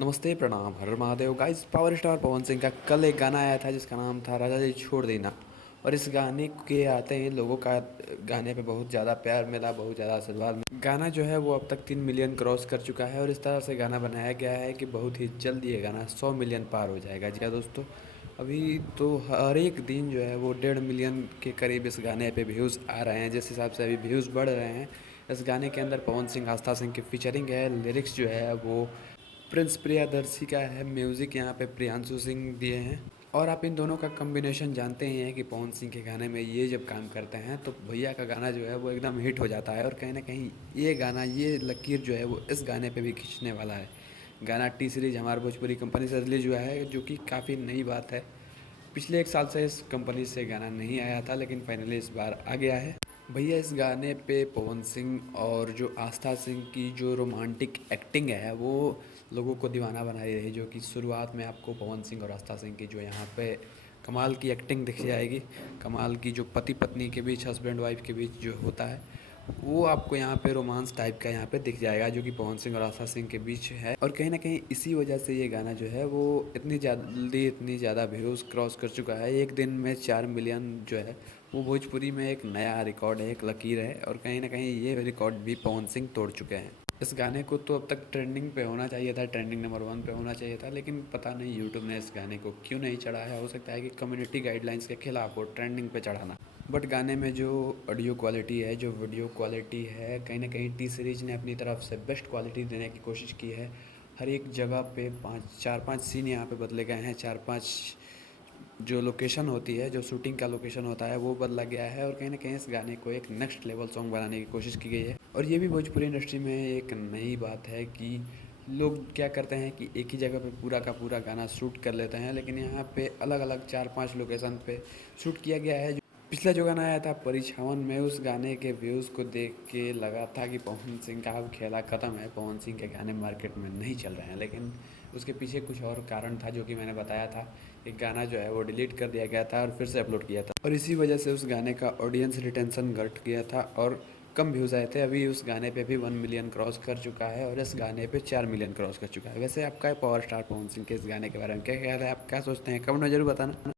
नमस्ते प्रणाम हर Mahadev guys. Power star Pawan Singh का कल एक गाना आया था जिसका नाम था राजा जी छोड़ देना। और इस गाने के आते ही लोगों का गाने पे बहुत ज़्यादा प्यार मिला, बहुत ज़्यादा आशीर्वाद मिला। गाना जो है वो अब तक 3 मिलियन क्रॉस कर चुका है और इस तरह से गाना बनाया गया है कि बहुत ही जल्द ये गाना 100 मिलियन पार हो जाएगा। जी हाँ दोस्तों, अभी तो हर एक दिन जो है वो 1.5 मिलियन के करीब इस गाने पे व्यूज़ आ रहे हैं। जिस हिसाब से अभी व्यूज़ बढ़ रहे हैं, इस गाने के अंदर पवन सिंह आस्था सिंह की फीचरिंग है। लिरिक्स जो है वो प्रिंस प्रियदर्शी का है। म्यूज़िक यहाँ पे प्रियांशु सिंह दिए हैं। और आप इन दोनों का कॉम्बिनेशन जानते ही हैं कि पवन सिंह के गाने में ये जब काम करते हैं तो भैया का गाना जो है वो एकदम हिट हो जाता है। और कहीं ना कहीं ये गाना, ये लकीर जो है वो इस गाने पे भी खींचने वाला है। गाना टी सीरीज हमारे भोजपुरी कंपनी से रिलीज हुआ है, जो कि काफ़ी नई बात है। पिछले 1 साल से इस कंपनी से गाना नहीं आया था, लेकिन फाइनली इस बार आ गया है। भैया इस गाने पे पवन सिंह और जो आस्था सिंह की जो रोमांटिक एक्टिंग है वो लोगों को दीवाना बनाई रही। जो कि शुरुआत में आपको पवन सिंह और आस्था सिंह की जो यहाँ पे कमाल की एक्टिंग दिख जाएगी। कमाल की जो पति पत्नी के बीच, हस्बैंड वाइफ के बीच जो होता है वो आपको यहाँ पे रोमांस टाइप का यहाँ पे दिख जाएगा, जो कि पवन सिंह और आस्था सिंह के बीच है। और कहीं ना कहीं इसी वजह से ये गाना जो है वो इतनी जल्दी, इतनी ज़्यादा व्यूज़ क्रॉस कर चुका है। एक दिन में 4 मिलियन जो है वो भोजपुरी में एक नया रिकॉर्ड है, एक लकीर है। और कहीं ना कहीं ये रिकॉर्ड भी पवन सिंह तोड़ चुके हैं। इस गाने को तो अब तक ट्रेंडिंग पे होना चाहिए था, ट्रेंडिंग नंबर 1 पे होना चाहिए था, लेकिन पता नहीं यूट्यूब ने इस गाने को क्यों नहीं चढ़ाया। हो सकता है कि कम्युनिटी गाइडलाइंस के खिलाफ हो ट्रेंडिंग पे चढ़ाना। बट गाने में जो ऑडियो क्वालिटी है, जो वीडियो क्वालिटी है, कहीं ना कहीं टी सीरीज ने अपनी तरफ से बेस्ट क्वालिटी देने की कोशिश की है। हर एक जगह पे 4-5 सीन यहाँ पे बदले गए हैं। 4-5 जो लोकेशन होती है, जो शूटिंग का लोकेशन होता है वो बदला गया है। और कहीं ना कहीं इस गाने को एक नेक्स्ट लेवल सॉन्ग बनाने की कोशिश की गई है। और ये भी भोजपुरी इंडस्ट्री में एक नई बात है कि लोग क्या करते हैं कि एक ही जगह पे पूरा का पूरा गाना शूट कर लेते हैं, लेकिन यहाँ पे अलग अलग 4-5 लोकेशन पे शूट किया गया है। पिछला जो गाना आया था परिछावन में, उस गाने के व्यूज़ को देख के लगा था कि पवन सिंह का अब खेला ख़त्म है, पवन सिंह के गाने मार्केट में नहीं चल रहे हैं। लेकिन उसके पीछे कुछ और कारण था, जो कि मैंने बताया था। एक गाना जो है वो डिलीट कर दिया गया था और फिर से अपलोड किया था, और इसी वजह से उस गाने का ऑडियंस रिटेंशन घट गया था और कम व्यूज़ आए थे। अभी उस गाने पे भी 1 मिलियन क्रॉस कर चुका है और इस गाने पे 4 मिलियन क्रॉस कर चुका है। वैसे आपका पावर स्टार पवन सिंह के इस गाने के बारे में क्या ख्याल है? आप क्या सोचते हैं? कमेंट में जरूर बताना।